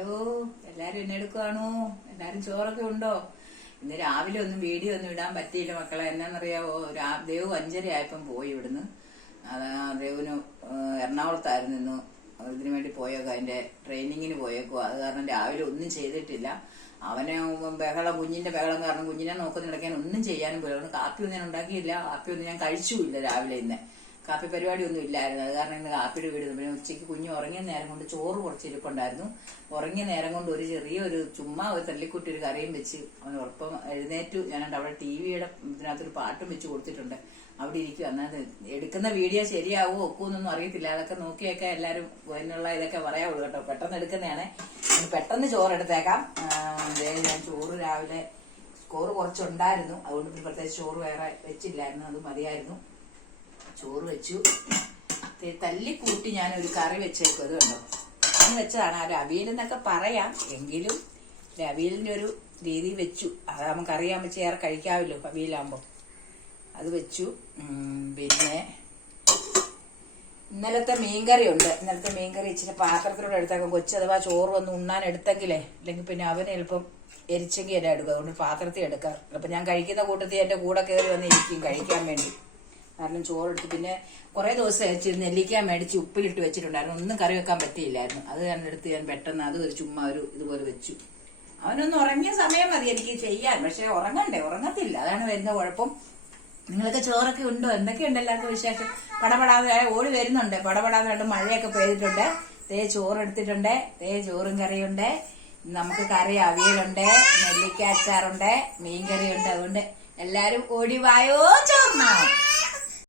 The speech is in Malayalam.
ഹലോ, എല്ലാരും എന്നെ എടുക്കുവാണോ? എല്ലാരും ചോറൊക്കെ ഉണ്ടോ? ഇന്ന് രാവിലെ ഒന്നും വീഡിയോ ഒന്നും ഇടാൻ പറ്റിയില്ല മക്കളെ. എന്നാന്നറിയാവോ, ദേവു 5:30 ആയപ്പം പോയി ഇവിടുന്ന്. ദേവുന് എറണാകുളത്തായിരുന്നു ഇന്ന്. ഇതിനു വേണ്ടി പോയേക്കോ, അതിന്റെ ട്രെയിനിങ്ങിന് പോയേക്കോ. അത് കാരണം രാവിലെ ഒന്നും ചെയ്തിട്ടില്ല. അവനെ കുഞ്ഞിന്റെ ബഹളം കാരണം കുഞ്ഞിനെ നോക്കുന്നിടക്കാൻ ഒന്നും ചെയ്യാനും പോലും. കാപ്പി ഒന്നും ഞാൻ ഉണ്ടാക്കിയില്ല, കാപ്പി ഒന്നും ഞാൻ കഴിച്ചുമില്ല രാവിലെ. ഇന്ന് കാപ്പി പരിപാടി ഒന്നും ഇല്ലായിരുന്നു. അത് കാരണം ഇന്ന് കാപ്പിയുടെ വീട്. പിന്നെ ഉച്ചയ്ക്ക് കുഞ്ഞ് ഉറങ്ങിയ നേരം കൊണ്ട് ചോറ് കുറച്ച് ഇരിപ്പുണ്ടായിരുന്നു. ഉറങ്ങിയ നേരം കൊണ്ട് ഒരു ചെറിയൊരു ചുമ്മാ ഒരു തല്ലിക്കുട്ടി ഒരു കറിയും വെച്ച് അവൻ ഉറപ്പം എഴുന്നേറ്റു. ഞാനുണ്ട് അവിടെ ടിവിയുടെ ഇതിനകത്തൊരു പാട്ടും വെച്ച് കൊടുത്തിട്ടുണ്ട്. അവിടെ ഇരിക്കും. എന്നാൽ എടുക്കുന്ന വീഡിയോ ശരിയാവോ ഒക്കൂന്നൊന്നും അറിയത്തില്ല. അതൊക്കെ നോക്കിയൊക്കെ എല്ലാരും എന്നുള്ള ഇതൊക്കെ പറയാവുള്ളൂ കേട്ടോ. പെട്ടെന്ന് എടുക്കുന്നതാണ്. പെട്ടെന്ന് ചോറെടുത്തേക്കാം. ഞാൻ ചോറ് രാവിലെ ചോറ് കുറച്ചുണ്ടായിരുന്നു, അതുകൊണ്ട് പ്രത്യേകിച്ച് ചോറ് വേറെ വെച്ചില്ലായിരുന്നു. അത് മതിയായിരുന്നു. ചോറ് വെച്ചു. തല്ലിക്കൂട്ടി ഞാനൊരു കറി വെച്ചേക്കും. അത് കണ്ടോ, പെട്ടെന്ന് വെച്ചതാണ്. ആ അവിയലെന്നൊക്കെ പറയാം, എങ്കിലും അവിയലിന്റെ ഒരു രീതി വെച്ചു. അതാകുമ്പോൾ കറിയാൻ വെച്ച് ഏറെ കഴിക്കാമല്ലോ അവിയലാകുമ്പോൾ. അത് വെച്ചു. പിന്നെ ഇന്നലത്തെ മീൻകറി ഉണ്ട്. ഇന്നലത്തെ മീൻകറി ഇച്ചിരി പാത്രത്തിലൂടെ എടുത്തേക്കാം. കൊച്ചു അഥവാ ചോറ് വന്ന് ഉണ്ണാൻ എടുത്തെങ്കിലേ, അല്ലെങ്കിൽ പിന്നെ അവന് എളുപ്പം എരിച്ചെങ്കിൽ എല്ലാം എടുക്കും. അതുകൊണ്ട് പാത്രത്തിൽ എടുക്കാം. അപ്പൊ ഞാൻ കഴിക്കുന്ന കൂട്ടത്തിൽ എന്റെ കൂടെ കയറി വന്ന് ഇരിക്കും കഴിക്കാൻ വേണ്ടി. കാരണം ചോറെടുത്ത് പിന്നെ കുറെ ദിവസം വെച്ച് നെല്ലിക്ക മേടിച്ച് ഉപ്പിലിട്ട് വെച്ചിട്ടുണ്ടായിരുന്നു. ഒന്നും കറി വെക്കാൻ പറ്റിയില്ലായിരുന്നു. അത് ഞാൻ എടുത്ത് ഞാൻ പെട്ടെന്ന് അത് ഒരു ചുമ്മാ ഒരു ഇതുപോലെ വെച്ചു. അവനൊന്ന് ഉറങ്ങിയ സമയം മതി എനിക്ക് ചെയ്യാൻ. പക്ഷെ ഉറങ്ങത്തില്ല. അതാണ് വരുന്ന കുഴപ്പം. നിങ്ങളൊക്കെ ചോറൊക്കെ ഉണ്ടോ? എന്തൊക്കെയുണ്ട് എല്ലാവർക്കും വിശേഷം? പടപടാതെ ഓടി വരുന്നുണ്ട്. പടപടാതെ കണ്ട് മഴയൊക്കെ പെയ്തിട്ടുണ്ട്. ചോറെടുത്തിട്ടുണ്ട്. ചോറും കറിയുണ്ട്. നമുക്ക് കറി അവിയലുണ്ട്, നെല്ലിക്ക അച്ചാറുണ്ട്, മീൻകറിയുണ്ട്. അതുകൊണ്ട് എല്ലാരും ഓടി വായോ ചോറിനാ.